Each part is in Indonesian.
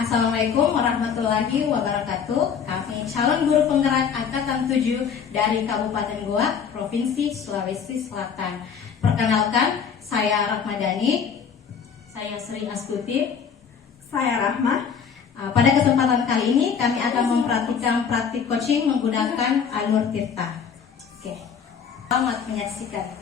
Assalamualaikum warahmatullahi wabarakatuh. Kami calon guru penggerak Angkatan 7 dari Kabupaten Goa, Provinsi Sulawesi Selatan. Perkenalkan, saya Rahmadani. Saya Sri Astuti. Saya Rahma. Pada kesempatan kali ini kami akan mempraktikkan praktik coaching menggunakan alur tirta. Oke, selamat menyaksikan.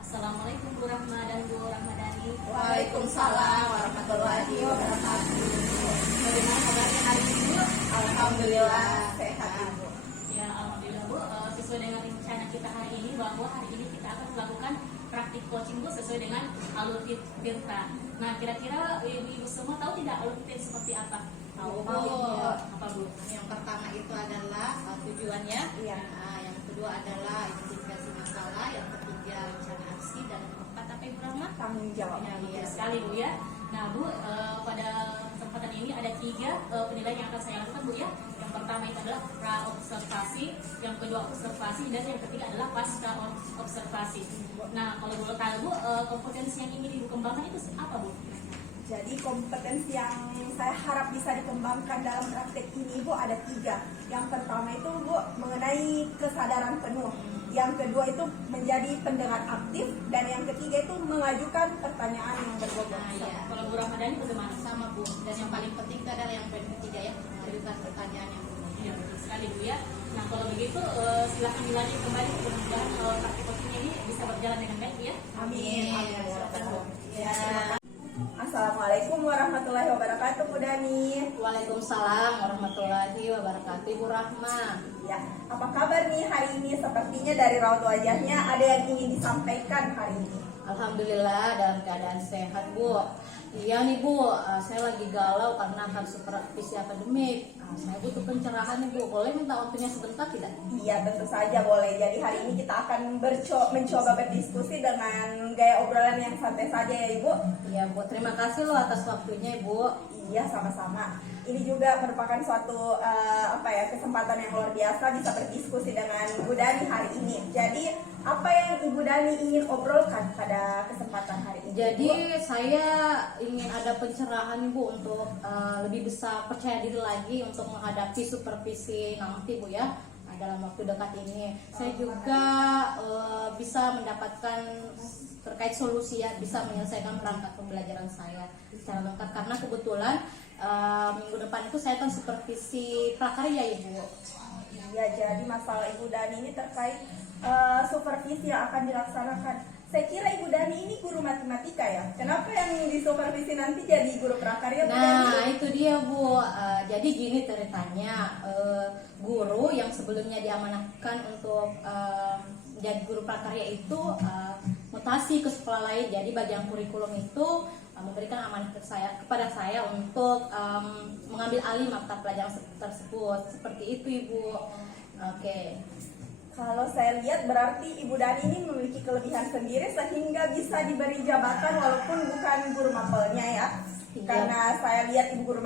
Assalamualaikum Bu Rahma dan Bu Rahmadani. Waalaikumsalam warahmatullahi wabarakatuh. Bagaimana kabarnya hari ini Bu? Alhamdulillah sehat Ibu. Ya, alhamdulillah Bu. Sesuai dengan rencana kita hari ini bahwa hari ini kita akan melakukan praktik coaching Bu sesuai dengan alur tirta. Nah, kira-kira ibu semua tahu tidak alur tirta seperti apa? Tahu Bu. Apa Bu? Yang pertama itu adalah tujuannya, Iya. yang kedua adalah identifikasi masalah, yang ketiga rencana aksi, dan yang keempat apa Ibu Rahma? Tanggung jawab. Ya, betul sekali Bu ya. Nah Bu, pada kesempatan ini ada 3 penilaian yang akan saya lakukan Bu ya. Yang pertama itu adalah pra-observasi, yang kedua observasi, dan yang ketiga adalah pasca observasi. Nah, kalau boleh tahu Bu, kompetensi yang ingin Ibu kembangkan itu apa Bu? Jadi kompetensi yang saya harap bisa dikembangkan dalam praktek ini Bu ada 3. Yang pertama itu Bu mengenai kesadaran penuh. Yang kedua itu menjadi pendengar aktif, dan yang ketiga itu mengajukan pertanyaan yang berbobot. Nah, ya. Kalau Bu Rahmadani bagaimana? Sama Bu. Dan yang paling penting itu adalah yang poin ketiga ya, mengajukan pertanyaan yang benar. Ya, betul sekali Bu ya. Nah, kalau begitu silakan dilanjut kembali. Mudah-mudahan praktik coaching ini bisa berjalan dengan baik Bu ya. Amin. Ya, silakan Bu. Ya. Assalamualaikum warahmatullahi wabarakatuh Bu Dani. Waalaikumsalam warahmatullahi wabarakatuh Ibu Rahma. Ya, apa kabar nih hari ini? Sepertinya dari raut wajahnya ada yang ingin disampaikan hari ini. Alhamdulillah dalam keadaan sehat Bu. Iya nih Bu, saya lagi galau karena harus supervisi akademik. Saya butuh pencerahan nih Bu, boleh minta waktunya sebentar tidak? Iya, tentu saja boleh. Jadi hari ini kita akan mencoba berdiskusi dengan gaya obrolan yang santai saja ya Ibu. Iya Bu, terima kasih loh atas waktunya Ibu. Iya, sama-sama. Ini juga merupakan suatu kesempatan yang luar biasa bisa berdiskusi dengan Ibu Dani hari ini. Jadi apa yang Ibu Dani ingin obrolkan pada kesempatan hari ini? Jadi Bu? saya ingin ada pencerahan Bu untuk lebih bisa percaya diri lagi untuk menghadapi supervisi nanti Bu ya. Nah, dalam waktu dekat ini saya juga bisa mendapatkan terkait solusi ya, bisa menyelesaikan perangkat pembelajaran saya secara lengkap karena kebetulan minggu depan itu saya kan supervisi prakarya Ibu. Iya, jadi masalah Ibu Dani ini terkait supervisi yang akan dilaksanakan. Saya kira Ibu Dani ini guru matematika ya. Kenapa yang disupervisi nanti jadi guru prakarya Bu Dani? Nah itu dia Bu. Jadi gini ceritanya, guru yang sebelumnya diamanahkan untuk jadi guru prakarya itu mutasi ke sekolah lain. Jadi bagian kurikulum itu memberikan amanah kepada saya untuk mengambil alih mata pelajaran tersebut. Seperti itu Ibu. Oke. Kalau saya lihat berarti Ibu Dani ini memiliki kelebihan sendiri sehingga bisa diberi jabatan walaupun bukan guru mapelnya ya. Iya. Karena saya lihat Ibu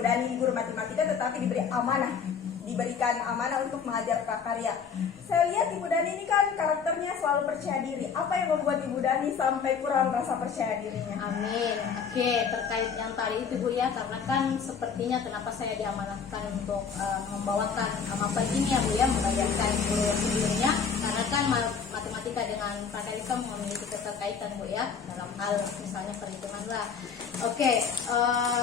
Dani guru matematika tetapi diberikan amanah untuk mengajar prakarya. Saya lihat Ibu Dani ini kan karakternya selalu percaya diri. Apa yang membuat Ibu Dani sampai kurang rasa percaya dirinya? Amin. Oke, terkait yang tadi itu Bu ya, karena kan sepertinya kenapa saya diamanahkan untuk membawakan mapel ini ya Bu ya, mengajarkan guru sebelumnya, karena kan matematika dengan prakarya memiliki keterkaitan Bu ya, dalam hal misalnya perhitungan lah. Oke,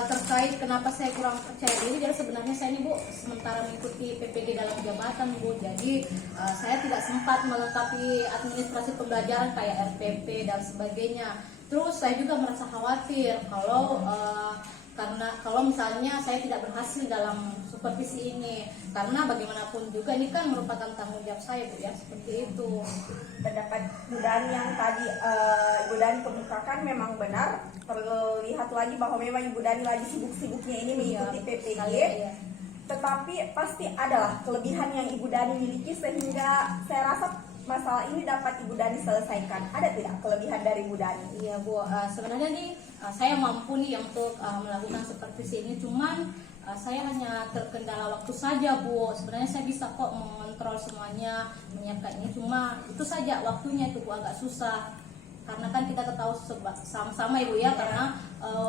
terkait kenapa saya kurang percaya diri, jadi sebenarnya saya ini Bu sementara mengikuti PPG dalam jabatan Bu, jadi saya tidak sempat melengkapi administrasi pembelajaran kayak RPP dan sebagainya. Terus saya juga merasa khawatir kalau misalnya saya tidak berhasil dalam supervisi ini, karena bagaimanapun juga ini kan merupakan tanggung jawab saya Bu ya, seperti itu. Pendapat Ibu Dani yang tadi Ibu Dani kemukakan memang benar. Terlihat lagi bahwa memang Ibu Dani lagi sibuk-sibuknya ini mengikuti PPG. Iya. Tetapi pasti adalah kelebihan yang Ibu Dani miliki sehingga saya rasa masalah ini dapat Ibu Dani selesaikan? Ada tidak kelebihan dari Ibu Dani? Iya Bu, sebenarnya nih saya mampu nih untuk melakukan seperti ini, cuman saya hanya terkendala waktu saja Bu. Sebenarnya saya bisa kok mengontrol semuanya, menyiapkan ini, cuma itu saja waktunya itu Bu agak susah. Karena kan kita tahu sama-sama Ibu ya, karena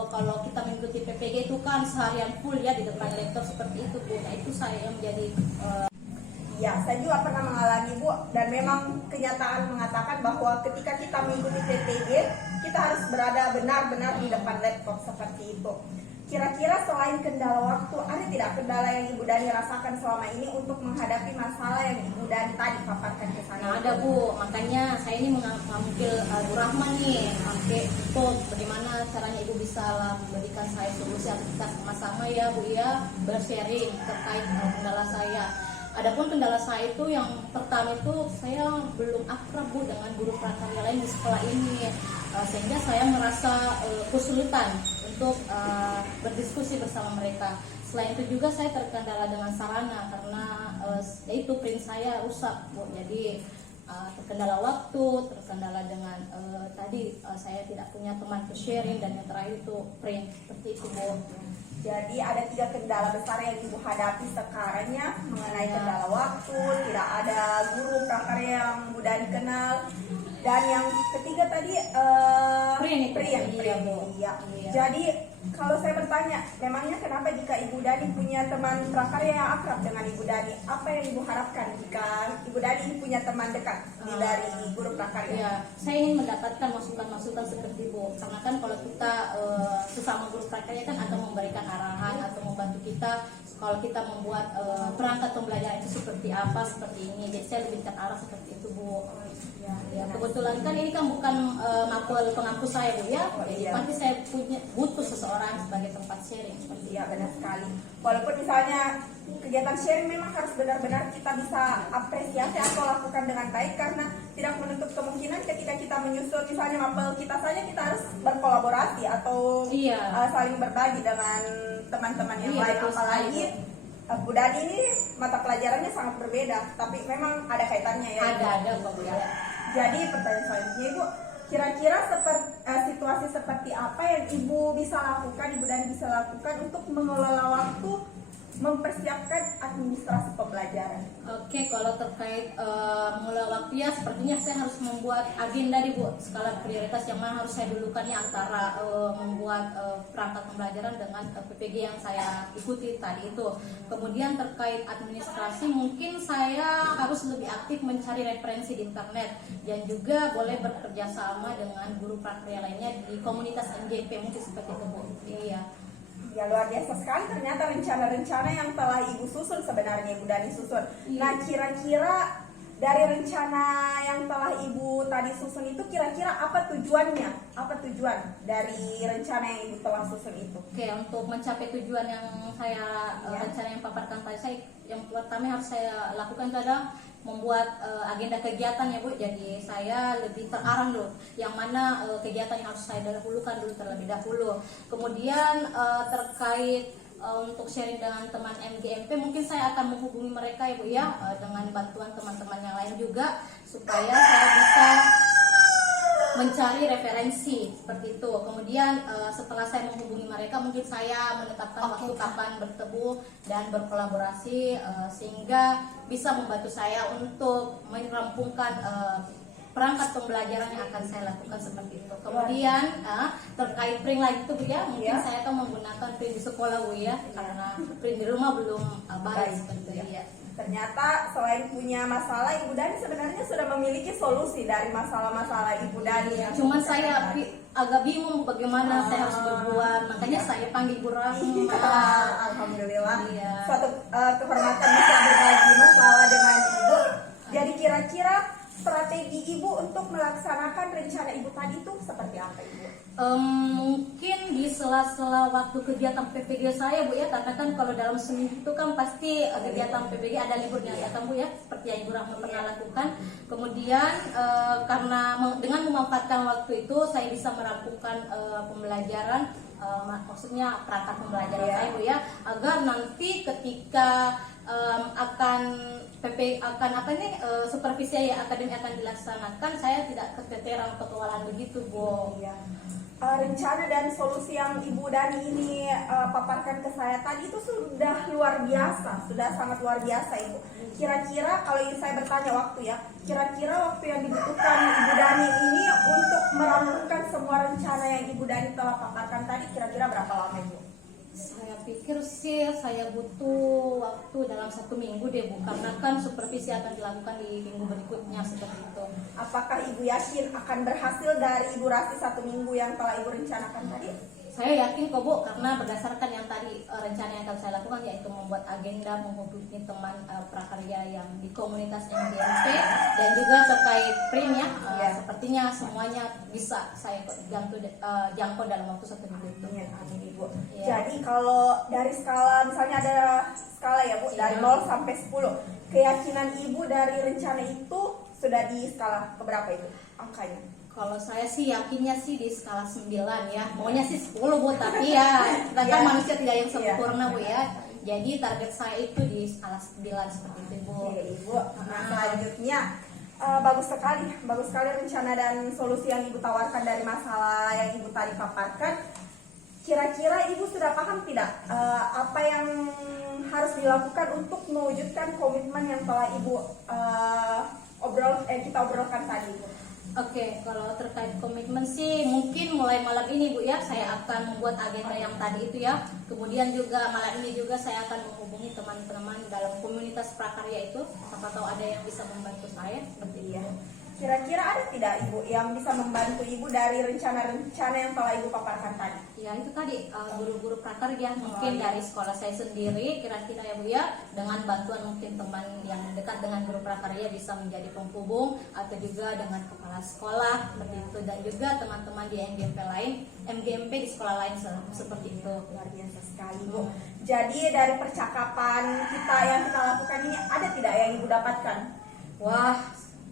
kalau kita mengikuti PPG itu kan seharian full ya di depan laptop seperti itu Bu. Nah itu saya yang menjadi Ya, saya juga pernah mengalami Bu, dan memang kenyataan mengatakan bahwa ketika kita mengikuti PPG, kita harus berada benar-benar di depan laptop seperti itu. Kira-kira selain kendala waktu, ada tidak kendala yang Ibu Dani rasakan selama ini untuk menghadapi masalah yang Ibu Dani tadi paparkan ke sana? Nah ada Bu, makanya saya ini mengambil Bu Rahma nih, pakai untuk bagaimana caranya Ibu bisa memberikan saya solusi atau kita sama-sama ya Bu ya, bersharing terkait kendala saya. Adapun kendala saya itu yang pertama itu saya belum akrab Bu dengan guru prakarya lain di sekolah ini, sehingga saya merasa kesulitan untuk berdiskusi bersama mereka. Selain itu juga saya terkendala dengan sarana karena yaitu print saya rusak Bu. Jadi terkendala waktu, terkendala dengan tadi saya tidak punya teman to sharing, dan yang terakhir itu print seperti itu Bu. Jadi ada 3 kendala besar yang Ibu hadapi sekarang ya, mengenai kendala waktu, tidak ada guru prakarya yang Ibu Dani kenal, dan yang ketiga tadi Print. Iya. Iya. Jadi kalau saya bertanya, memangnya kenapa jika Ibu Dani punya teman prakarya yang akrab dengan Ibu Dani, apa yang Ibu harapkan jika Ibu Dani punya teman dekat dari guru prakarya? Ya, saya ingin mendapatkan masukan-masukan seperti Bu, karena kan kalau kita sesama guru prakarya kan akan memberikan arahan atau membantu kita kalau kita membuat perangkat pembelajaran itu seperti apa, seperti ini. Jadi saya lebih terarah seperti itu Bu. Ya, kebetulan kan ini kan bukan mapel pengampu saya Bu ya, jadi pasti saya butuh seseorang sebagai tempat sharing seperti Iya, benar sekali. Walaupun misalnya kegiatan sharing memang harus benar-benar kita bisa apresiasi atau lakukan dengan baik, karena tidak menutup kemungkinan ketika kita menyusun misalnya mapel kita saja, kita harus berkolaborasi atau saling berbagi dengan teman-teman yang lain. betul Apalagi Bu Dani ini mata pelajarannya sangat berbeda, tapi memang ada kaitannya ya. ada kok Bu ya. Jadi pertanyaan selanjutnya Ibu, kira-kira situasi seperti apa yang Ibu bisa lakukan, Ibu Dani bisa lakukan untuk mengelola waktu, mempersiapkan administrasi pembelajaran? Oke, kalau terkait mengelola waktu ya, sepertinya saya harus membuat agenda nih Bu, skala prioritas yang mana harus saya dulukannya antara membuat perangkat pembelajaran dengan PPG yang saya ikuti tadi itu. Kemudian terkait administrasi, mungkin saya harus lebih aktif mencari referensi di internet, dan juga boleh bekerja sama dengan guru prakarya lainnya di komunitas NJP, mungkin seperti itu Bu. Iya. Ya, luar biasa sekali ternyata rencana-rencana yang telah Ibu susun, sebenarnya Ibu Dani susun. Nah, kira-kira dari rencana yang telah Ibu tadi susun itu, kira-kira apa tujuannya? Apa tujuan dari rencana yang Ibu telah susun itu? Oke, untuk mencapai tujuan yang saya rencana yang paparkan tadi, saya yang pertama harus saya lakukan itu adalah membuat agenda kegiatan ya Bu. Jadi saya lebih terarah dulu yang mana kegiatan yang harus saya dahulukan dulu terlebih dahulu. Kemudian terkait untuk sharing dengan teman MGMP, mungkin saya akan menghubungi mereka ya Bu ya, dengan bantuan teman-teman yang lain juga, supaya saya bisa mencari referensi seperti itu. Kemudian setelah saya menghubungi mereka, mungkin saya menetapkan waktu kapan bertemu dan berkolaborasi, sehingga bisa membantu saya untuk merampungkan perangkat pembelajaran yang akan saya lakukan seperti itu. Kemudian terkait print lagi itu Bu ya, mungkin saya akan menggunakan print di sekolah Bu ya, karena print di rumah belum baik seperti itu ya. Ternyata selain punya masalah, Ibu Dani sebenarnya sudah memiliki solusi dari masalah-masalah Ibu Dani. Cuman saya agak bingung bagaimana saya harus berbuat, makanya saya panggil Bu Rahma. Alhamdulillah, suatu kehormatan bisa berbagi masalah dengan Ibu. Jadi kira-kira strategi Ibu untuk melaksanakan rencana Ibu tadi itu seperti apa Ibu? Mungkin di sela-sela waktu kegiatan PPG saya Bu ya, karena kan kalau dalam seminggu itu kan pasti kegiatan PPG ada liburnya ya kan Bu ya, seperti yang Ibu Rahma pernah lakukan. Kemudian karena dengan memanfaatkan waktu itu, saya bisa merampungkan pembelajaran, maksudnya perangkat pembelajaran saya Bu ya, agar nanti ketika akan PP akan apa nih supervisi ya akademi akan dilaksanakan, saya tidak keteteran petualangan begitu, Bu. Iya. Rencana dan solusi yang Ibu Dani ini paparkan ke saya tadi itu sudah luar biasa, sudah sangat luar biasa, Ibu. Kira-kira kalau saya bertanya waktu ya, kira-kira waktu yang dibutuhkan Ibu Dani ini untuk merampungkan semua rencana yang Ibu Dani telah paparkan tadi, kira-kira berapa lama, Ibu? Saya pikir sih saya butuh waktu dalam 1 minggu deh, Bu, karena kan supervisi akan dilakukan di minggu berikutnya seperti itu. Apakah Ibu yakin akan berhasil dari Ibu Rasi 1 minggu yang telah Ibu rencanakan tadi? Saya yakin kok, Bu, karena berdasarkan yang tadi rencana yang akan saya lakukan, yaitu membuat agenda menghubungi teman prakarya yang di komunitas MGMP dan juga terkait PRIM ya, sepertinya semuanya bisa saya jangkau dalam waktu 1 minggu itu. Iya, amin, Ibu. Iya. Jadi kalau dari skala, misalnya ada skala ya, Bu, dari Iya. 0 sampai 10, keyakinan Ibu dari rencana itu sudah di skala keberapa itu angkanya? Kalau saya sih yakinnya sih di skala 9 ya. Maunya sih 10, Bu, tapi ya kita kan Iya. manusia tidak yang Iya. sempurna, Bu ya. Jadi target saya itu di skala 9 seperti itu, Bu. Oke, Ibu. Nah, selanjutnya bagus sekali rencana dan solusi yang Ibu tawarkan dari masalah yang Ibu tadi paparkan. Kira-kira Ibu sudah paham tidak apa yang harus dilakukan untuk mewujudkan komitmen yang telah Ibu kita obrolkan tadi, Ibu? Oke, kalau terkait komitmen sih mungkin mulai malam ini, Bu ya, saya akan membuat agenda yang tadi itu ya. Kemudian juga malam ini juga saya akan menghubungi teman-teman dalam komunitas prakarya itu. Siapa tahu ada yang bisa membantu saya seperti itu. Kira-kira ada tidak Ibu yang bisa membantu Ibu dari rencana-rencana yang telah Ibu paparkan tadi? Ya itu tadi guru-guru prakarya mungkin dari sekolah saya sendiri kira-kira ya, Bu ya, dengan bantuan mungkin teman yang dekat dengan guru prakarya bisa menjadi penghubung, atau juga dengan kepala sekolah seperti itu, dan juga teman-teman di MGMP di sekolah lain seperti itu. Luar biasa sekali, Bu. Jadi dari percakapan kita yang kita lakukan ini ada tidak yang Ibu dapatkan? Wah,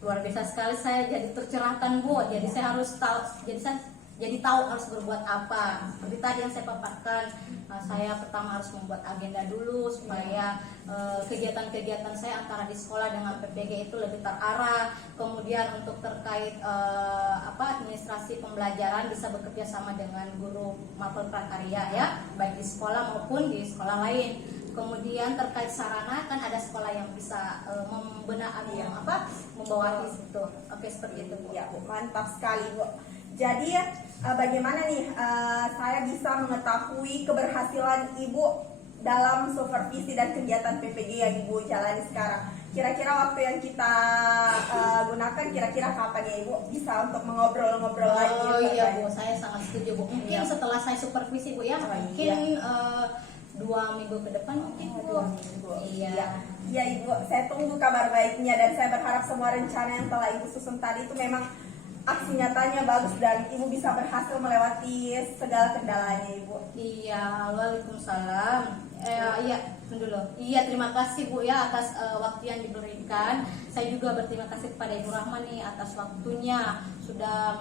luar biasa sekali, saya jadi tercerahkan, Bu. Jadi saya harus tahu, jadi tahu harus berbuat apa. Seperti tadi yang saya paparkan, saya pertama harus membuat agenda dulu supaya kegiatan-kegiatan saya antara di sekolah dengan PPG itu lebih terarah. Kemudian untuk terkait administrasi pembelajaran bisa bekerja sama dengan guru mapel prakarya ya, baik di sekolah maupun di sekolah lain. Kemudian terkait sarana, kan ada sekolah yang bisa membawahi situ. Oke, seperti itu, Bu. Ya, Bu, mantap sekali, Bu. Jadi bagaimana nih saya bisa mengetahui keberhasilan Ibu dalam supervisi dan kegiatan PPG yang Ibu jalani sekarang? Kira-kira waktu yang kita gunakan kira-kira kapan ya, Ibu bisa untuk mengobrol-ngobrol lagi? Oh iya, Bu, saya sangat setuju, Bu. Mungkin setelah saya supervisi, Bu ya, mungkin 2 minggu ke depan mungkin, Bu. 2 minggu. Iya. Ya, Ibu, saya tunggu kabar baiknya dan saya berharap semua rencana yang telah Ibu susun tadi itu memang aksi nyatanya bagus dan Ibu bisa berhasil melewati segala kendalanya, Ibu. Iya, waalaikumsalam. Iya, tunggu dulu. Iya, terima kasih, Bu ya atas waktu yang diberikan. Saya juga berterima kasih kepada Ibu Rahma nih atas waktunya, sudah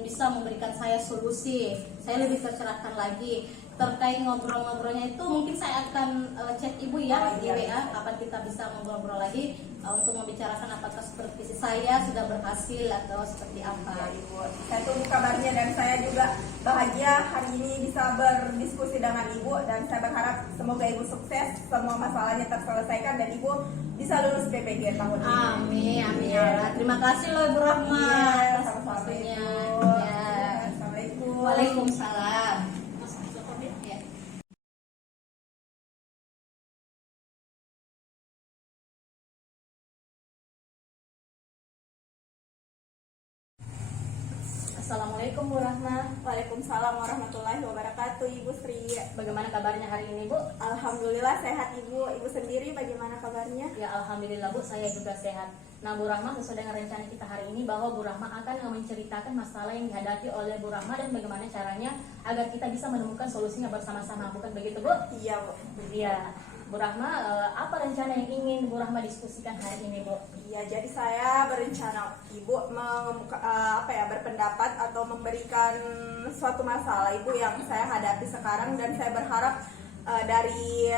bisa memberikan saya solusi. Saya lebih tercerahkan lagi. Terkait ngobrol-ngobrolnya itu mungkin saya akan chat Ibu ya di WA kapan kita bisa ngobrol-ngobrol lagi untuk membicarakan apakah supervisi saya sudah berhasil atau seperti apa. Ya, Ibu. Saya tunggu kabarnya dan saya juga bahagia hari ini bisa berdiskusi dengan Ibu dan saya berharap semoga Ibu sukses, semua masalahnya terselesaikan dan Ibu bisa lulus PPG tahun ini. Amin, amin ya Allah. Terima kasih loh Ibu Rahma Iya, atas sama-sama, waktunya. Ibu. Ya. Assalamualaikum. Waalaikumsalam. Ya. Assalamualaikum Bu Rahma. Waalaikumsalam warahmatullahi wabarakatuh, Ibu Sri. Bagaimana kabarnya hari ini, Bu? Alhamdulillah sehat, Ibu. Ibu sendiri bagaimana kabarnya? Ya, alhamdulillah, Bu, saya juga sehat. Nah, Bu Rahma, sesuai dengan rencana kita hari ini bahwa Bu Rahma akan menceritakan masalah yang dihadapi oleh Bu Rahma dan bagaimana caranya agar kita bisa menemukan solusinya bersama-sama. Bukan begitu, Bu? Iya, Bu. Iya. Bu Rahma, apa rencana yang ingin Bu Rahma diskusikan hari ini, Bu? Iya, jadi saya berencana Ibu berpendapat atau memberikan suatu masalah Ibu yang saya hadapi sekarang dan saya berharap dari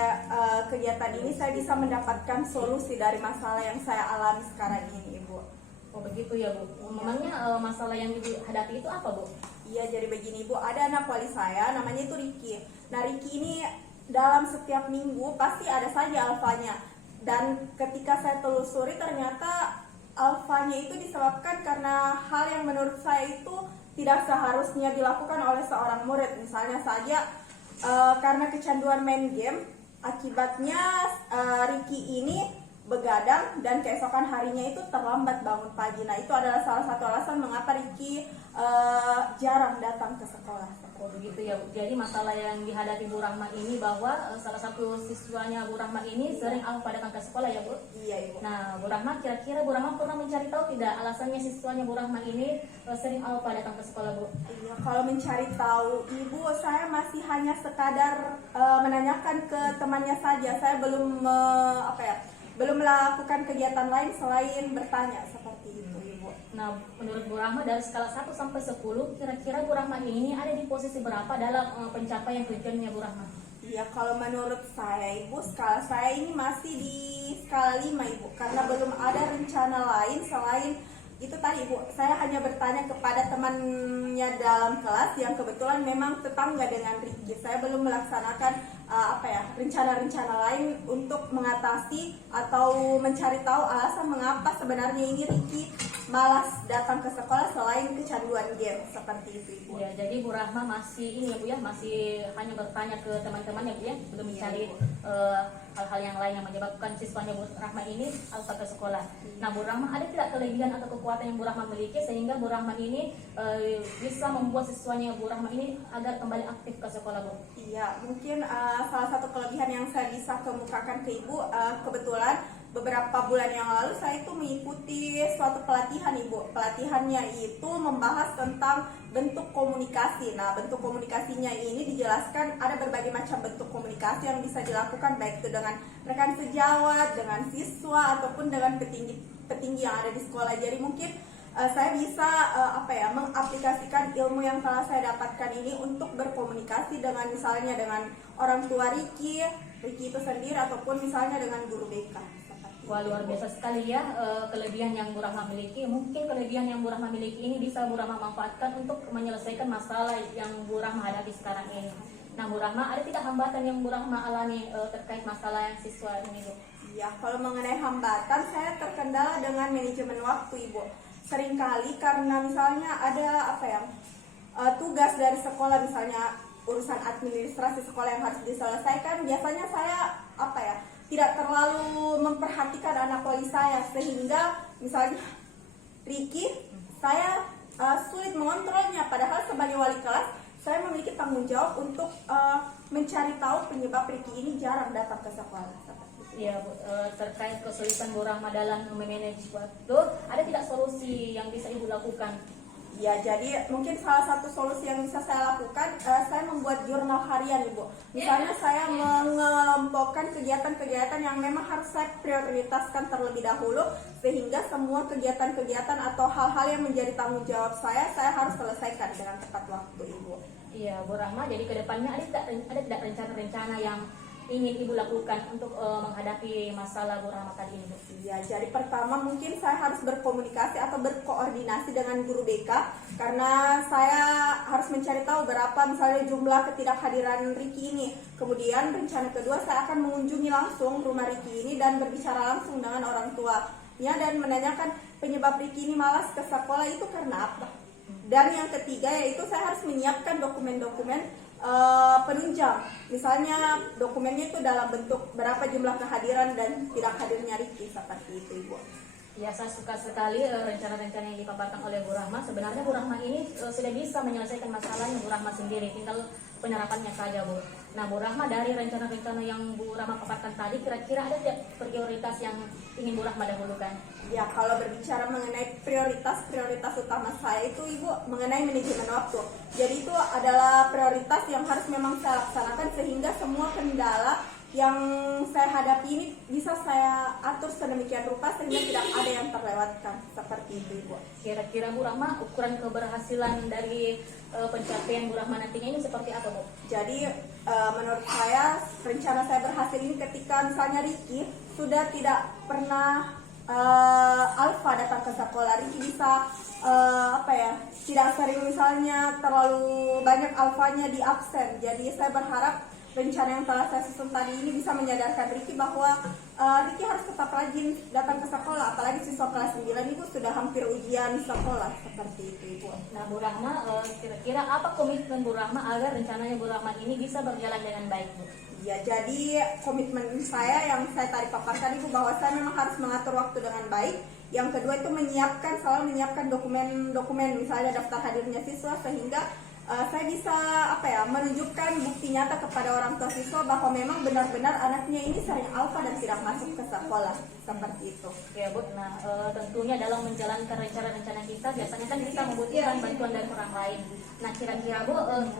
kegiatan ini saya bisa mendapatkan solusi dari masalah yang saya alami sekarang ini, Ibu. Oh begitu ya Bu. Memangnya masalah yang Ibu hadapi itu apa Bu? Iya, jadi begini Bu, ada anak wali saya namanya itu Ricky. Nah Ricky ini dalam setiap minggu pasti ada saja alfanya. Dan ketika saya telusuri ternyata alfanya itu disebabkan karena hal yang menurut saya itu tidak seharusnya dilakukan oleh seorang murid. Misalnya saja karena kecanduan main game, akibatnya Ricky ini begadang dan keesokan harinya itu terlambat bangun pagi. Nah itu adalah salah satu alasan mengapa Ricky jarang datang ke sekolah. Oh begitu ya Bu. Jadi masalah yang dihadapi Bu Rahma ini bahwa salah satu siswanya Bu Rahma ini sering alfa datang ke sekolah ya Bu? Iya Ibu. Nah Bu Rahma, kira-kira Bu Rahma pernah mencari tahu tidak alasannya siswanya Bu Rahma ini sering alfa datang ke sekolah Bu? Iya, kalau mencari tahu Ibu, saya masih hanya sekadar menanyakan ke temannya saja. Saya belum belum melakukan kegiatan lain selain bertanya seperti itu Ibu. Nah, menurut Bu Rahma dari skala 1 sampai 10, kira-kira Bu Rahma ini ada di posisi berapa dalam pencapaian tujuannya Bu Rahma? Iya, kalau menurut saya Ibu, skala saya ini masih di skala 5 Ibu, karena belum ada rencana lain selain itu tadi Ibu. Saya hanya bertanya kepada temannya dalam kelas yang kebetulan memang tetangga dengan Ricky. Saya belum melaksanakan rencana-rencana lain untuk mengatasi atau mencari tahu alasan mengapa sebenarnya ini Ricky malas datang ke sekolah selain kecanduan game seperti itu Ibu. Ya, jadi Bu Rahma masih ini ya Bu ya, masih hanya bertanya ke teman-temannya Bu ya, belum mencari hal-hal yang lain yang menyebabkan siswanya Bu Rahma ini alfa ke sekolah. Nah Bu Rahma, ada tidak kelebihan atau kekuatan yang Bu Rahma miliki sehingga Bu Rahma ini bisa membuat siswanya Bu Rahma ini agar kembali aktif ke sekolah Bu? Iya, mungkin salah satu kelebihan yang saya bisa kemukakan ke Ibu, kebetulan beberapa bulan yang lalu saya itu mengikuti suatu pelatihan Ibu. Pelatihannya itu membahas tentang bentuk komunikasi. Nah, bentuk komunikasinya ini dijelaskan ada berbagai macam bentuk komunikasi yang bisa dilakukan, baik itu dengan rekan sejawat, dengan siswa, ataupun dengan petinggi yang ada di sekolah. Jadi mungkin saya bisa mengaplikasikan ilmu yang telah saya dapatkan ini untuk berkomunikasi dengan misalnya dengan orang tua Ricky itu sendiri, ataupun misalnya dengan guru BK. Wah, luar biasa sekali ya kelebihan yang Bu Rahma miliki. Mungkin kelebihan yang Bu Rahma miliki ini bisa Bu Rahma manfaatkan untuk menyelesaikan masalah yang Bu Rahma hadapi sekarang ini. Nah Bu Rahma, ada tidak hambatan yang Bu Rahma alami terkait masalah yang siswa ini Bu? Ya, kalau mengenai hambatan, saya terkendala dengan manajemen waktu Ibu. Seringkali karena misalnya ada tugas dari sekolah, misalnya urusan administrasi sekolah yang harus diselesaikan, biasanya saya tidak terlalu memperhatikan anak wali saya, sehingga misalnya Ricky saya sulit mengontrolnya, padahal sebagai wali kelas saya memiliki tanggung jawab untuk mencari tahu penyebab Ricky ini jarang datang ke sekolah. Iya Bu, terkait kesulitan Bu Rahma dalam memanage waktu, ada tidak solusi yang bisa Ibu lakukan? Ya, jadi mungkin salah satu solusi yang bisa saya lakukan, saya membuat jurnal harian Ibu. Misalnya saya mengelompokkan kegiatan-kegiatan yang memang harus saya prioritaskan terlebih dahulu, sehingga semua kegiatan-kegiatan atau hal-hal yang menjadi tanggung jawab saya harus selesaikan dengan tepat waktu Ibu. Iya Bu Rahma, jadi kedepannya ada tidak rencana-rencana yang ingin Ibu lakukan untuk menghadapi masalah Bu Rahma kali ini Bu? Ya, jadi pertama mungkin saya harus berkomunikasi atau berkoordinasi dengan guru BK, karena saya harus mencari tahu berapa misalnya jumlah ketidakhadiran Ricky ini. Kemudian rencana kedua, saya akan mengunjungi langsung rumah Ricky ini dan berbicara langsung dengan orang tuanya dan menanyakan penyebab Ricky ini malas ke sekolah itu karena apa. Dan yang ketiga yaitu saya harus menyiapkan dokumen-dokumen penunjang, misalnya dokumennya itu dalam bentuk berapa jumlah kehadiran dan tidak hadirnya Ricky, seperti itu Ibu. Ya, saya suka sekali rencana-rencana yang dipaparkan oleh Bu Rahma. Sebenarnya Bu Rahma ini sudah bisa menyelesaikan masalahnya Bu Rahma sendiri, tinggal penerapannya saja Bu. Nah Bu Rahma, dari rencana-rencana yang Bu Rahma paparkan tadi, kira-kira ada tidak prioritas yang ingin Bu Rahma dahulukan? Ya, kalau berbicara mengenai prioritas utama saya itu Ibu mengenai manajemen waktu. Jadi itu adalah prioritas yang harus memang saya laksanakan, sehingga semua kendala yang saya hadapi ini bisa saya atur sedemikian rupa sehingga tidak ada yang terlewatkan, seperti itu Ibu. Kira-kira Bu Rahma, ukuran keberhasilan dari pencapaian Bu Rahma nantinya ini seperti apa Bu? Jadi menurut saya rencana saya berhasil ini ketika misalnya Ricky sudah tidak pernah alfa datang ke sekolah. Ricky bisa tidak sering misalnya terlalu banyak alfanya di absen. Jadi saya berharap rencana yang telah saya susun tadi ini bisa menyadarkan Ricky bahwa Ricky harus tetap rajin datang ke sekolah, apalagi siswa kelas 9 itu sudah hampir ujian sekolah seperti itu, Ibu. Nah, Bu Rahma, kira-kira apa komitmen Bu Rahma agar rencananya Bu Rahma ini bisa berjalan dengan baik, Bu? Ya, jadi komitmen saya yang saya tadi paparkan Ibu bahwa saya memang harus mengatur waktu dengan baik. Yang kedua itu selalu menyiapkan dokumen misalnya daftar hadirnya siswa sehingga saya bisa menunjukkan bukti nyata kepada orang tua siswa bahwa memang benar-benar anaknya ini sering alfa dan tidak masuk ke sekolah seperti itu. Ya, Bu. Nah, tentunya dalam menjalankan rencana-rencana kita biasanya kan kita membutuhkan bantuan dari orang lain. Nah, kira-kira Bu,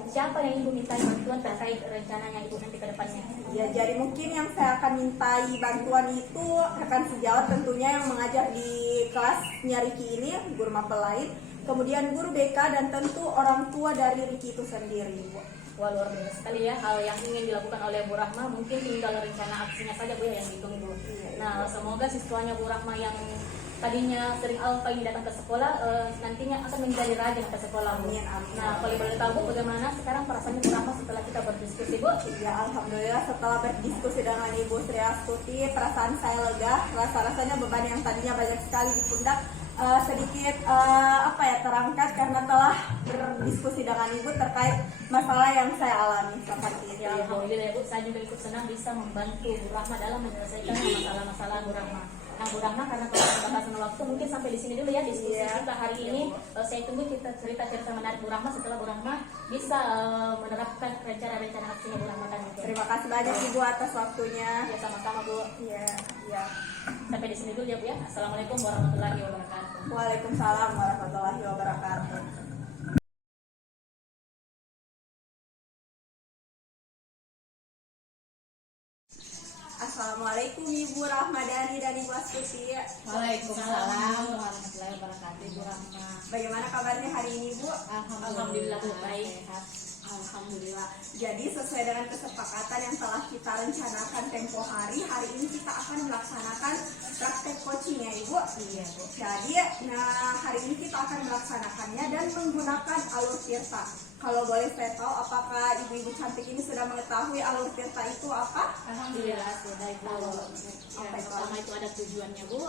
siapa yang Ibu mintai bantuan terkait rencananya Ibu nanti ke depannya? Ya, jadi mungkin yang saya akan mintai bantuan itu rekan sejawat tentunya yang mengajar di kelasnya Ricky ini, guru mapel lain, kemudian guru BK dan tentu orang tua dari Ricky itu sendiri, Bu. Wah, luar biasa sekali ya hal yang ingin dilakukan oleh Bu Rahma. Mungkin tinggal rencana aksinya saja Bu yang ditunggu. Nah, semoga siswanya Bu Rahma yang tadinya sering alfa ini datang ke sekolah nantinya akan menjadi rajin ke sekolah, Bu. Amin, amin. Nah, kalau boleh tahu Bu, bagaimana sekarang perasaannya Bu Rahma setelah kita berdiskusi, Bu? Ya, alhamdulillah setelah berdiskusi dengan Ibu Sri Astuti, perasaan saya lega. Rasa-rasanya beban yang tadinya banyak sekali di pundak sedikit terangkat karena telah berdiskusi dengan Ibu terkait masalah yang saya alami seperti itu. Ya, alhamdulillah ya Bu, saya juga ikut senang bisa membantu Bu Rahma dalam menyelesaikan masalah-masalah Bu Rahma. Nah, Bu Rahma, karena keterbatasan waktu mungkin sampai di sini dulu ya diskusi kita hari ini. Saya tunggu kita cerita-cerita menarik Bu Rahma setelah Bu Rahma bisa menerapkan rencana-rencana aksinya Bu Rahma tadi. Terima kasih banyak Ibu atas waktunya. Ya, sama-sama Bu. Ya. Sampai di sini dulu ya Bu ya. Assalamualaikum warahmatullahi wabarakatuh. Waalaikumsalam warahmatullahi wabarakatuh. Assalamualaikum Ibu Rahmadani dan Ibu Astuti. Waalaikumsalam warahmatullahi wabarakatuh, Bu Rahma. Bagaimana kabarnya hari ini, Bu? Alhamdulillah, Bu, baik. Sehat. Alhamdulillah. Jadi sesuai dengan kesepakatan yang telah kita rencanakan tempo hari ini kita akan melaksanakan praktek coaching ya Ibu. Iya, Bu. Jadi, hari ini kita akan melaksanakannya dan menggunakan alur tirta. Kalau boleh saya tahu, apakah ibu-ibu cantik ini sudah mengetahui alur tirta itu apa? Alhamdulillah sudah Ibu. Apa Yang itu? pertama itu ada tujuannya Bu,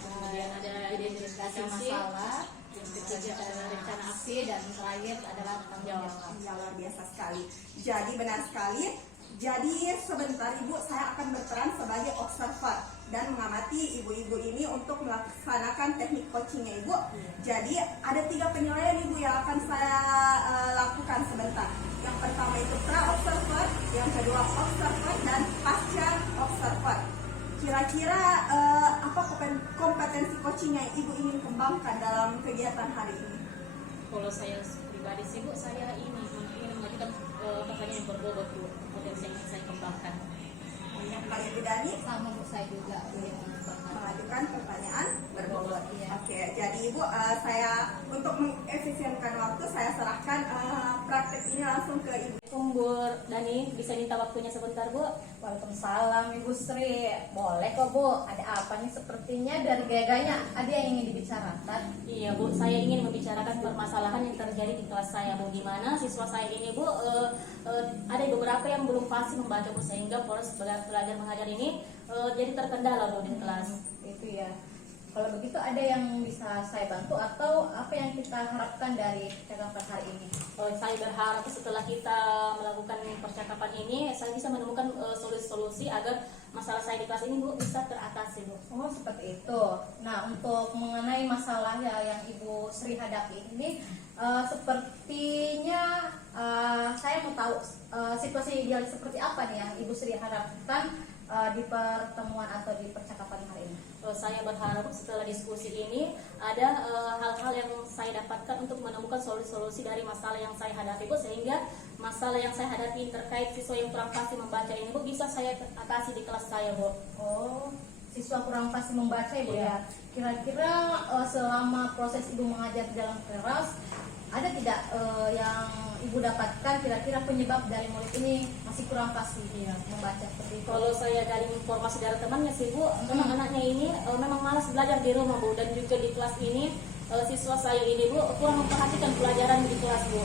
kemudian ada identifikasi Masalah, yang ketiga adalah rencana aksi, dan terakhir adalah tanggung jawab. Ya, luar biasa sekali. Jadi benar sekali. Jadi sebentar Ibu, saya akan berperan sebagai observer dan mengamati ibu-ibu ini untuk melaksanakan teknik coachingnya Ibu. Jadi ada 3 penilaian Ibu yang akan saya lakukan sebentar. Yang pertama itu pra-observer, yang kedua observer, dan pasca-observer. Kira-kira apa kompetensi coaching yang Ibu ingin kembangkan dalam kegiatan hari ini? Kalau saya pribadi sih Bu, saya ingin mengajukan pertanyaan yang berbobot Bu, potensi yang ingin saya kembangkan. Yang paling Ibu Dani Sama Bu, saya juga mengajukan pertanyaan berbobot. Iya. Oke, jadi Ibu, saya untuk mengefisienkan waktu saya serahkan praktek ini langsung ke Ibu. Bu Dani, bisa minta waktunya sebentar Bu? Waalaikumsalam Ibu Sri. Boleh kok Bu. Ada apa nih, sepertinya dari gaya-gayanya ada yang ingin dibicarakan. Iya Bu, saya ingin membicarakan permasalahan yang terjadi di kelas saya Bu, di mana siswa saya ini Bu ada beberapa yang belum fasih membaca Bu, sehingga proses belajar mengajar ini jadi terkendala Bu di kelas. Itu ya. Kalau begitu ada yang bisa saya bantu atau apa yang kita harapkan dari percakapan hari ini? Saya berharap setelah kita melakukan percakapan ini, saya bisa menemukan solusi-solusi agar masalah saya di kelas ini Bu bisa teratasi Bu. Oh, seperti itu. Nah, untuk mengenai masalah yang Ibu Sri hadapi ini, sepertinya saya mau tahu situasi ideal seperti apa nih yang Ibu Sri harapkan di pertemuan atau di percakapan hari ini. Saya berharap setelah diskusi ini ada hal-hal yang saya dapatkan untuk menemukan solusi-solusi dari masalah yang saya hadapi Bu, sehingga masalah yang saya hadapi terkait siswa yang kurang fasih membaca ini Bu bisa saya atasi di kelas saya Bu. Oh, siswa kurang fasih membaca Ibu ya. Kira-kira selama proses ibu mengajar di dalam kelas, ada tidak yang ibu dapatkan kira-kira penyebab dari murid ini masih kurang fasih membaca seperti itu? Kalau saya dari informasi dari temannya sih Bu, memang anaknya ini memang malas belajar di rumah Bu, dan juga di kelas ini siswa saya ini Bu kurang memperhatikan pelajaran di kelas Bu.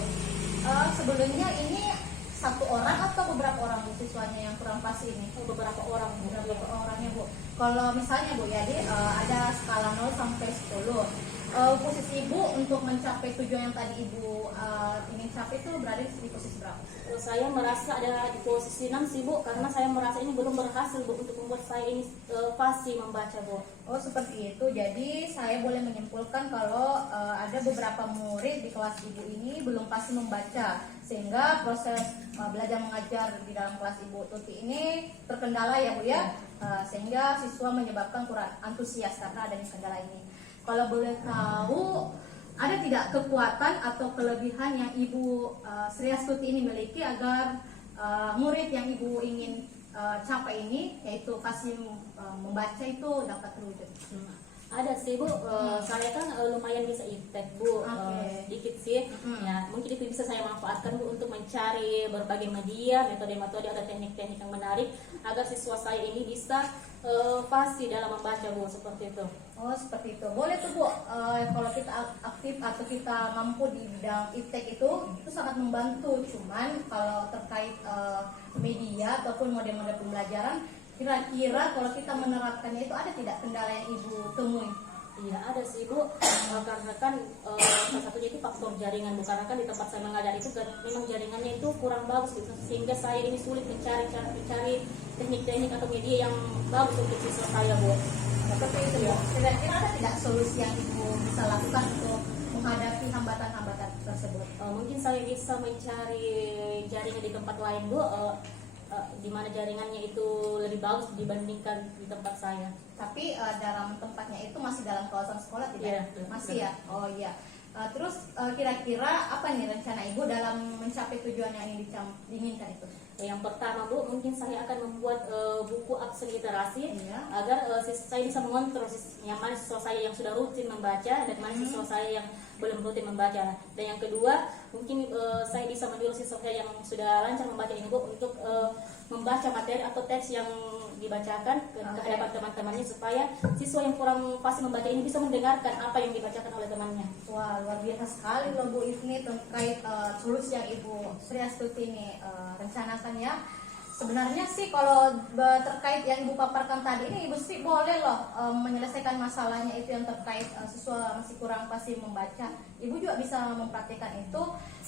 Sebelumnya ini satu orang atau beberapa orang bu siswanya yang kurang fasih ini? Beberapa orang Bu. Beberapa orangnya bu. Kalau misalnya bu ya, ada skala 0 sampai 10. Posisi ibu untuk mencapai tujuan yang tadi ibu ingin capai itu berada di posisi berapa? Saya merasa ada di posisi 6 sih Bu, karena saya merasa ini belum berhasil Bu untuk membuat saya ini fasih membaca Bu. Oh seperti itu. Jadi saya boleh menyimpulkan kalau ada beberapa murid di kelas ibu ini belum pasti membaca, sehingga proses belajar mengajar di dalam kelas ibu Tuti ini terkendala ya bu ya. Sehingga siswa menyebabkan kurang antusias karena adanya kendala ini. Kalau boleh tahu, ada tidak kekuatan atau kelebihan yang ibu Sri Astuti ini miliki agar murid yang ibu ingin capai ini, yaitu fasih membaca itu dapat terwujud? Ada sih Bu, saya kan lumayan bisa iptek Bu, dikit sih. Ya, mungkin itu bisa saya manfaatkan Bu untuk mencari berbagai media, metode-metode atau teknik-teknik yang menarik agar siswa saya ini bisa fasih dalam membaca Bu, seperti itu. Oh seperti itu. Boleh tuh bu, kalau kita aktif atau kita mampu di bidang iptek itu sangat membantu. Cuman kalau terkait media ataupun mode-mode pembelajaran, kira-kira kalau kita menerapkannya itu ada tidak kendala yang ibu temui? Iya ada sih Bu, karena kan salah satunya itu faktor jaringan Bu, karena kan di tempat saya mengajar itu kan memang jaringannya itu kurang bagus gitu, sehingga saya ini sulit mencari teknik-teknik atau media yang bagus untuk siswa saya Bu. Seperti itu bu. Kira-kira ada tidak solusi yang ibu bisa lakukan untuk menghadapi hambatan-hambatan tersebut? Mungkin saya bisa mencari jaringan di tempat lain Bu, di mana jaringannya itu lebih bagus dibandingkan di tempat saya. Tapi dalam tempatnya itu masih dalam kawasan sekolah tidak? Iya, masih ya. Oh iya. Terus kira-kira apa nih rencana ibu dalam mencapai tujuan yang ingin diinginkan itu? Yang pertama Bu, mungkin saya akan membuat buku absen literasi, Iya. agar saya bisa mengontrol yang mana siswa saya yang sudah rutin membaca dan mana siswa saya yang belum rutin membaca. Dan yang kedua, mungkin saya bisa menyuruh siswa saya yang sudah lancar membaca ini Bu untuk membaca materi atau teks yang dibacakan ke hadapan teman-temannya, supaya siswa yang kurang fasih membaca ini bisa mendengarkan apa yang dibacakan oleh temannya. Wah luar biasa sekali loh Bu Ifni terkait solusi yang ibu Sri Astuti ini rencanakan ya. Sebenarnya sih kalau terkait yang ibu paparkan tadi ini, ibu sih boleh loh menyelesaikan masalahnya itu yang terkait siswa masih kurang fasih membaca. Ibu juga bisa mempraktikkan itu.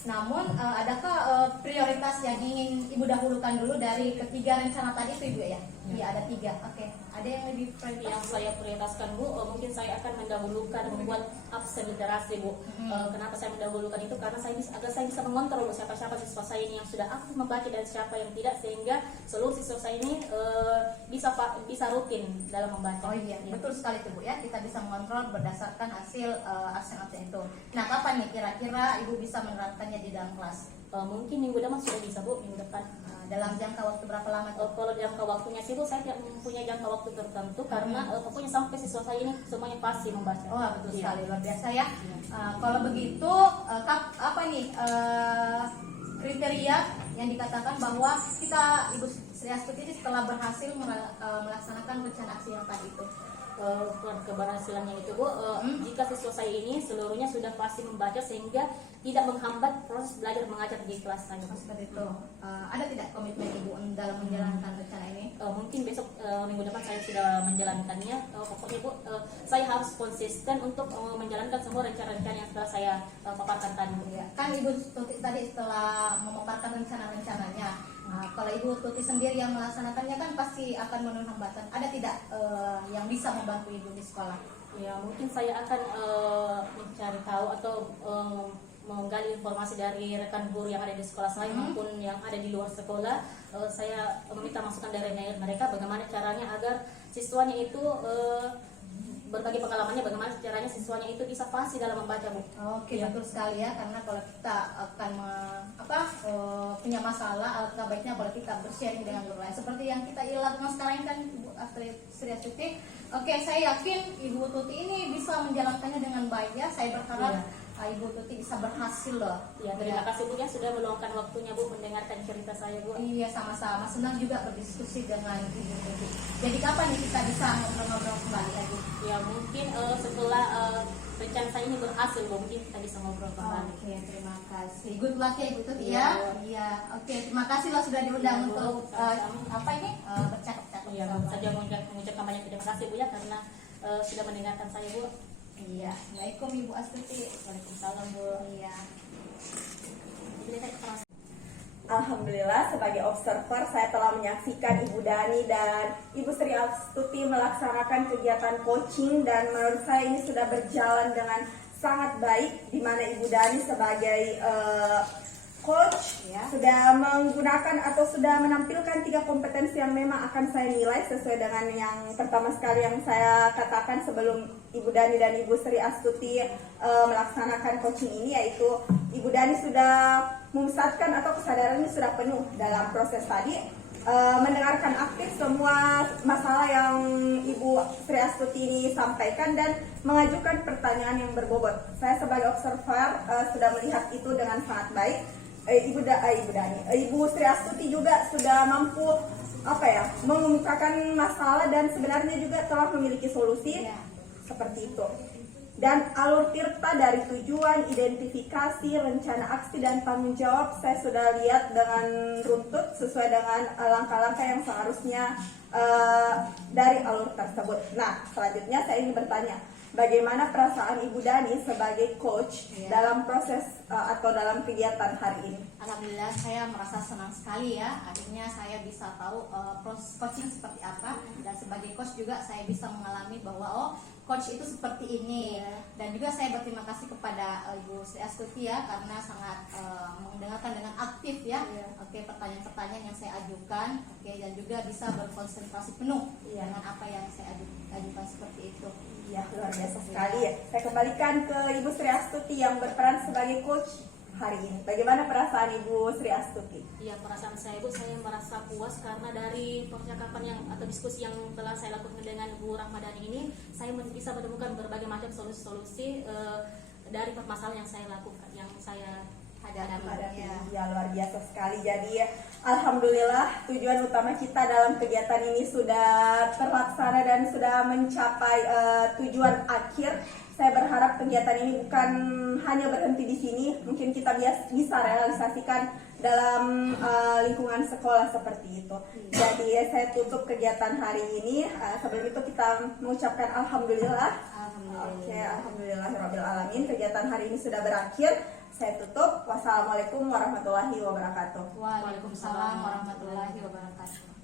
Namun adakah prioritas yang ingin ibu dahulukan dulu dari ketiga rencana tadi itu ibu ya? Iya ada 3. Oke. Ada yang lebih prioritas? Yang saya prioritaskan Bu, mungkin saya akan mendahulukan membuat absen literasi Bu. Kenapa saya mendahulukan itu? Karena agar saya bisa mengontrol siapa-siapa siswa saya ini yang sudah aktif membaca dan siapa yang tidak, sehingga seluruh siswa saya ini bisa rutin dalam membaca. Oh iya, betul sekali tuh Bu ya. Kita bisa mengontrol berdasarkan hasil absen-absen itu. Nah, kapan nih kira-kira ibu bisa menerapkannya di dalam kelas? Mungkin minggu depan sudah bisa Bu, minggu depan. Dalam jangka waktu berapa lama tuh? Kalau jangka waktunya sih Bu, saya tidak mempunyai jangka waktu tertentu, karena pokoknya sampai siswa saya ini semuanya pasti membaca. Oh betul Iya. sekali, luar biasa ya. Kalau begitu, apa nih kriteria yang dikatakan bahwa kita Ibu Sri Astuti ini setelah berhasil melaksanakan rencana aksi yang tadi itu? Keberhasilannya itu Bu, jika siswa saya ini seluruhnya sudah pasti membaca sehingga tidak menghambat proses belajar mengajar di kelas saya. Seperti itu. Ada tidak komitmen Ibu dalam menjalankan rencana ini? Mungkin besok minggu depan saya sudah menjalankannya. Pokoknya Bu, saya harus konsisten untuk menjalankan semua rencana-rencana yang setelah saya paparkan tadi. Ya, kan Ibu Tuti tadi setelah memaparkan rencana-rencananya, kalau Ibu Tuti sendiri yang melaksanakannya kan pasti akan menuai hambatan. Ada tidak yang bisa membantu Ibu di sekolah? Ya, mungkin saya akan mencari tahu atau menggali informasi dari rekan guru yang ada di sekolah saya maupun yang ada di luar sekolah. Saya meminta masukan dari mereka bagaimana caranya agar siswanya itu berbagi pengalamannya bagaimana caranya siswanya itu bisa fasih dalam membaca, Bu. Oke, betul sekali ya, karena kalau kita akan punya masalah, alangkah baiknya kalau kita bersharing dengan guru lain seperti yang kita lakukan sekarang kan, Ibu Sri Astuti. Oke, saya yakin Ibu Tuti ini bisa menjalankannya dengan baik ya. Saya berharap Ibu Tuti bisa berhasil loh. Ya, terima kasih Bu ya sudah meluangkan waktunya Bu mendengarkan cerita saya, Bu. Iya, sama-sama. Senang juga berdiskusi dengan Ibu Tuti. Jadi kapan nih kita bisa ngobrol-ngobrol kembali lagi? Ya mungkin setelah rencana saya ini berhasil, Bu, mungkin kita bisa ngobrol kembali. Oke, terima kasih. Good luck ya Ibu Tuti Iya, ya. Bu. Iya. Oke, terima kasih loh sudah diundang Iya, Bu. untuk Sama-sama. bercakap-cakap. Ya, Bu, saja mengucapkan banyak terima kasih Bu ya karena sudah mendengarkan saya, Bu. Iya. Assalamualaikum Ibu Astuti. Waalaikumsalam, Bu. Iya. Jadi saya keterangan. Alhamdulillah sebagai observer saya telah menyaksikan Ibu Dani dan Ibu Sri Astuti melaksanakan kegiatan coaching dan menurut saya ini sudah berjalan dengan sangat baik di mana Ibu Dani sebagai coach Ya. sudah menggunakan atau sudah menampilkan 3 kompetensi yang memang akan saya nilai sesuai dengan yang pertama sekali yang saya katakan sebelum Ibu Dani dan Ibu Sri Astuti melaksanakan coaching ini, yaitu Ibu Dani sudah memusatkan atau kesadarannya sudah penuh dalam proses tadi mendengarkan aktif semua masalah yang Ibu Sri Astuti ini sampaikan dan mengajukan pertanyaan yang berbobot. Saya sebagai observer sudah melihat itu dengan sangat baik. Ibu Dani, Ibu Sri Astuti juga sudah mampu mengemukakan masalah dan sebenarnya juga telah memiliki solusi seperti itu. Dan alur tirta dari tujuan, identifikasi, rencana aksi dan tanggung jawab saya sudah lihat dengan runtut sesuai dengan langkah-langkah yang seharusnya dari alur tersebut. Nah, selanjutnya saya ingin bertanya, bagaimana perasaan Ibu Dani sebagai coach dalam proses atau dalam kegiatan hari ini? Alhamdulillah saya merasa senang sekali ya. Akhirnya saya bisa tahu proses coaching seperti apa, dan sebagai coach juga saya bisa mengalami bahwa coach itu seperti ini. Dan juga saya berterima kasih kepada Ibu Sri Astuti ya karena sangat mendengarkan dengan aktif ya. Oke, pertanyaan-pertanyaan yang saya ajukan, oke, dan juga bisa berkonsentrasi penuh dengan apa yang saya ajukan seperti itu. Ya, luar biasa sekali ya. Saya kembalikan ke Ibu Sri Astuti yang berperan sebagai coach hari ini. Bagaimana perasaan Ibu Sri Astuti? Iya, perasaan saya Bu, saya merasa puas karena dari percakapan yang atau diskusi yang telah saya lakukan dengan Bu Rahmadani ini, saya bisa menemukan berbagai macam solusi-solusi dari permasalahan yang saya lakukan, yang saya hadapi. Ya, luar biasa sekali. Jadi alhamdulillah tujuan utama kita dalam kegiatan ini sudah terlaksana dan sudah mencapai tujuan akhir. Saya berharap kegiatan ini bukan hanya berhenti di sini, mungkin kita bisa realisasikan dalam lingkungan sekolah seperti itu. Jadi saya tutup kegiatan hari ini. Sebelum itu kita mengucapkan alhamdulillah. Oke, alhamdulillahirabbil alamin. Kegiatan hari ini sudah berakhir. Saya tutup. Wassalamualaikum warahmatullahi wabarakatuh. Waalaikumsalam warahmatullahi wabarakatuh.